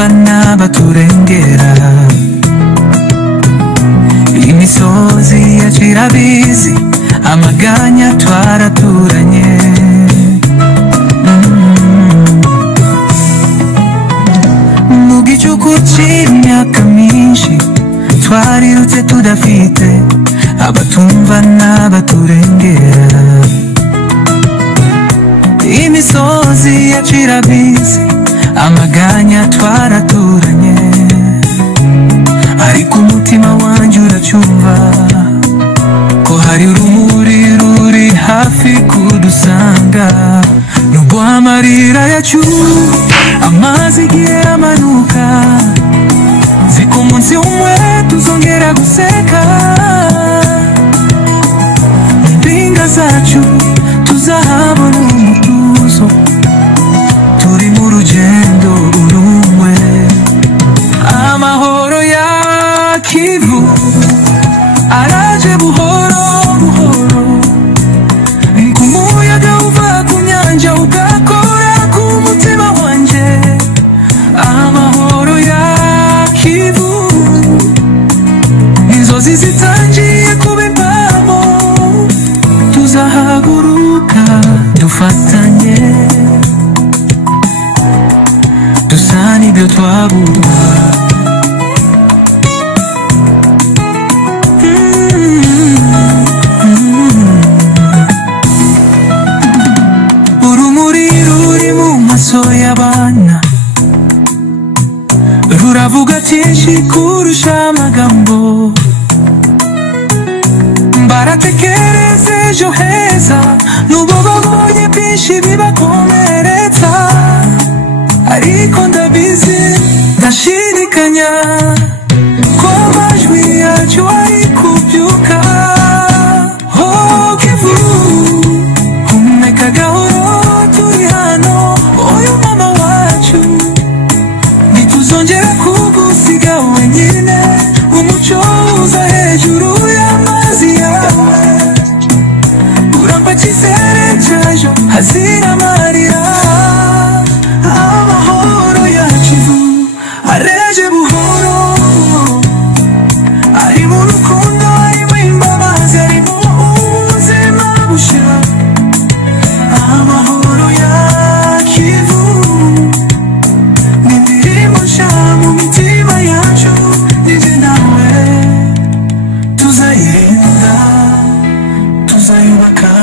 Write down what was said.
abatumva n'abaturengera. Imisozi yacu irabizi, amaganya twaraturanye. Mu gicuku c'imyaka myinshi twarirutse tudafite abatumva n'abaturengera. Imisozi yacu irabizi, amaganya twaraturanye. Ariko umutima wanje uracyumva ko hari urumuri ruri hafi kudusanga. Nubwo amarira yacu amazi igihe amanuka, ziko umunsi umwe tuzongera guseka. Impinga zacu tuzahabona umutuzo, turi mu rugendo rumwe. Amahoro ya Kivu araje buhoro buhoro, nk'umuyaga uva ku nyanja ugakora ku mutima wanje. Amahoro ya Kivu, inzozi zitangiye kuba impamo, tuzahaguruka dufatanye, dusana ibyo twabura. Urumuri ruri mu maso y'abana ruravuga byinshi kurusha amagambo. Baratekereza ejo heza, nubwo babonye byinshi bibakomeretsa. Ariko ndabizi, ndashidikanya ko amajwi yacu ari kubyuka. Oh Kivu, humeka gahoro, turi hano, uyu mama wacu. Ntituzongera kugusiga wenyine, umucyo uza hejuru y'amazi yawe. Uramba icyizere cy'ejo hazira amarira. Amahoro ya Kivu areje buhoro, ari mu rukundo, ari mu imbabazi, ari mu buzima bushya. Amahoro ya Kivu ni indirimbo nshya mu mitima yacu. Nije nawe tuzayirinda, tuzayubaka.